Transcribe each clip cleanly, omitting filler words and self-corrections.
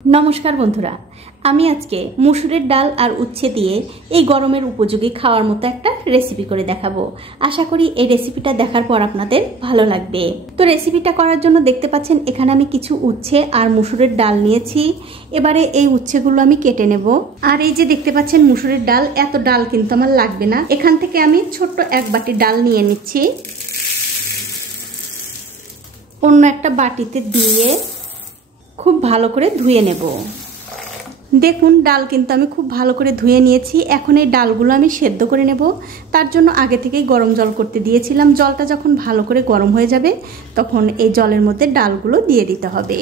नमस्कार बंधुरा आमी आजके मसुरेर डाल और उच्छे दिए এই গরমের উপযোগী খাওয়ার মতো একটা রেসিপি করে দেখাবো। আশা করি এই রেসিপিটা দেখার পর আপনাদের ভালো লাগবে। তো রেসিপিটা করার জন্য দেখতে পাচ্ছেন এখানে আমি কিছু উচ্ছে আর মসুরের ডাল নিয়েছি। এবারে এই উচ্ছেগুলো আমি কেটে নেব। আর এই যে দেখতে পাচ্ছেন মসুরের ডাল, এত ডাল কিন্তু আমার লাগবে না। এখান থেকে আমি ছোট্ট এক বাটি ডাল নিয়ে নিচ্ছি। অন্য একটা বাটিতে দিয়ে খুব ভালো করে ধুয়ে নেব। দেখুন ডাল কিন্তু আমি খুব ভালো করে ধুয়ে নিয়েছি। এখন এই ডালগুলো আমি সেদ্ধ করে নেব। তার জন্য আগে থেকেই গরম জল করতে দিয়েছিলাম। জলটা যখন ভালো করে গরম হয়ে যাবে তখন এই জলের মধ্যে ডালগুলো দিয়ে দিতে হবে।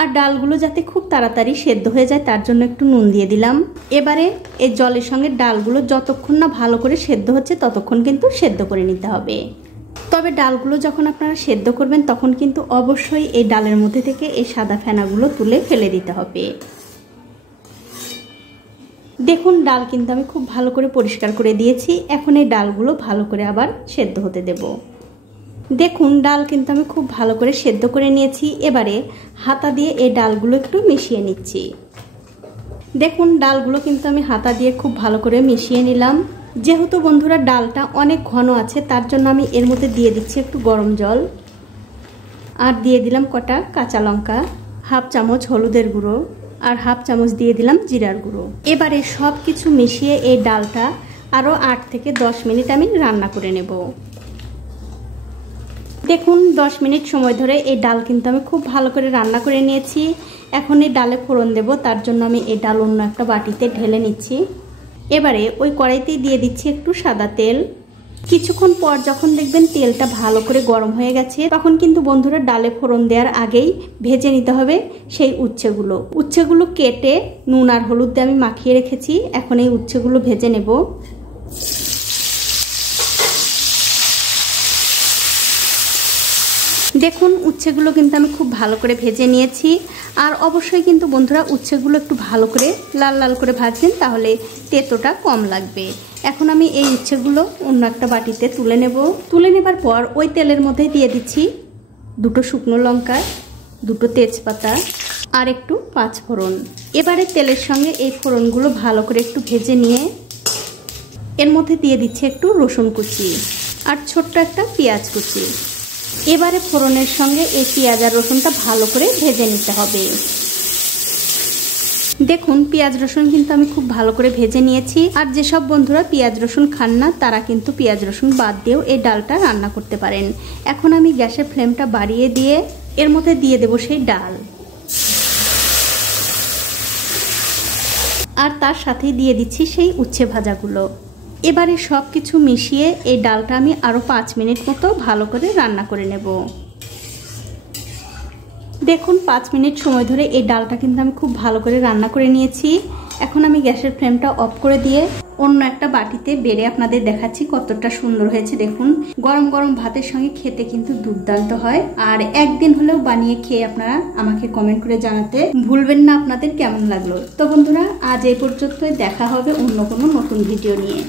আর ডালগুলো যাতে খুব তাড়াতাড়ি সেদ্ধ হয়ে যায় তার জন্য একটু নুন দিয়ে দিলাম। এবারে এই জলের সঙ্গে ডালগুলো যতক্ষণ না ভালো করে সেদ্ধ হচ্ছে ততক্ষণ কিন্তু সেদ্ধ করে নিতে হবে। তবে ডালগুলো যখন আপনারা সেদ্ধ করবেন তখন কিন্তু অবশ্যই এই ডালের মধ্যে থেকে এই সাদা ফেনাগুলো তুলে ফেলে দিতে হবে। দেখুন ডাল কিন্তু আমি খুব ভালো করে পরিষ্কার করে দিয়েছি। এখন এই ডালগুলো ভালো করে আবার সেদ্ধ হতে দেব। দেখুন ডাল কিন্তু আমি খুব ভালো করে সেদ্ধ করে নিয়েছি। এবারে হাতা দিয়ে এই ডালগুলো একটু মিশিয়ে নিচ্ছি। দেখুন ডালগুলো কিন্তু আমি হাতা দিয়ে খুব ভালো করে মিশিয়ে নিলাম। যেহেতু বন্ধুরা ডালটা অনেক ঘন আছে তার জন্য আমি এর মধ্যে দিয়ে দিচ্ছি একটু গরম জল, আর দিয়ে দিলাম কটা কাঁচা লঙ্কা, হাফ চামচ হলুদের গুঁড়ো, আর হাফ চামচ দিয়ে দিলাম জিরার গুঁড়ো। এবারে সব কিছু মিশিয়ে এই ডালটা আরও 8 থেকে 10 মিনিট আমি রান্না করে নেব। দেখুন 10 মিনিট সময় ধরে এই ডাল কিন্তু আমি খুব ভালো করে রান্না করে নিয়েছি। এখন এই ডালে ফোড়ন দেব। তার জন্য আমি এই ডাল অন্য একটা বাটিতে ঢেলে নিচ্ছি। এবারে ওই কড়াইতে দিয়ে দিচ্ছি একটু সাদা তেল। কিছুক্ষণ পর যখন দেখবেন তেলটা ভালো করে গরম হয়ে গেছে তখন কিন্তু বন্ধুরা ডালে ফোড়ন দেওয়ার আগেই ভেজে নিতে হবে সেই উচ্ছেগুলো কেটে নুন আর হলুদ দিয়ে আমি মাখিয়ে রেখেছি। এখন এই উচ্ছেগুলো ভেজে নেব। দেখুন উচ্ছেগুলো কিন্তু আমি খুব ভালো করে ভেজে নিয়েছি। আর অবশ্যই কিন্তু বন্ধুরা উচ্ছেগুলো একটু ভালো করে লাল লাল করে ভাজবেন, তাহলে তেতোটা কম লাগবে। এখন আমি এই উচ্ছেগুলো অন্য একটা বাটিতে তুলে নেব। তুলে নেবার পর ওই তেলের মধ্যে দিয়ে দিচ্ছি 2 শুকনো লঙ্কা, 2 তেজপাতা আর একটু 5 ফোড়ন। এবারে তেলের সঙ্গে এই ফোড়নগুলো ভালো করে একটু ভেজে নিয়ে এর মধ্যে দিয়ে দিচ্ছি একটু রসুন কুচি আর ছোট্ট একটা পেঁয়াজ কুচি। এবারে ফোড়নের সঙ্গে এই পেঁয়াজ আর রসুনটা ভালো করে ভেজে নিতে হবে। দেখুন পেঁয়াজ রসুন কিন্তু আমি খুব ভালো করে ভেজে নিয়েছি। আর যেসব বন্ধুরা পেঁয়াজ রসুন খান না তারা কিন্তু পেঁয়াজ রসুন বাদ দিয়েও এই ডালটা রান্না করতে পারেন। এখন আমি গ্যাসের ফ্লেমটা বাড়িয়ে দিয়ে এর মধ্যে দিয়ে দেব সেই ডাল, আর তার সাথেই দিয়ে দিচ্ছি সেই উচ্ছে ভাজাগুলো। এবারে সব কিছু মিশিয়ে এই ডালটা আমি আরও 5 মিনিট মতো ভালো করে রান্না করে নেব। দেখুন 5 মিনিট সময় ধরে এই ডালটা কিন্তু আমি খুব ভালো করে রান্না করে নিয়েছি। এখন আমি গ্যাসের ফ্লেমটা অফ করে দিয়ে অন্য একটা বাটিতে বেড়ে আপনাদের দেখাচ্ছি কতটা সুন্দর হয়েছে। দেখুন গরম গরম ভাতের সঙ্গে খেতে কিন্তু দুর্দান্ত হয়। আর একদিন হলেও বানিয়ে খেয়ে আপনারা আমাকে কমেন্ট করে জানাতে ভুলবেন না আপনাদের কেমন লাগলো। তো বন্ধুরা আজ এই পর্যন্তই, দেখা হবে অন্য কোনো নতুন ভিডিও নিয়ে।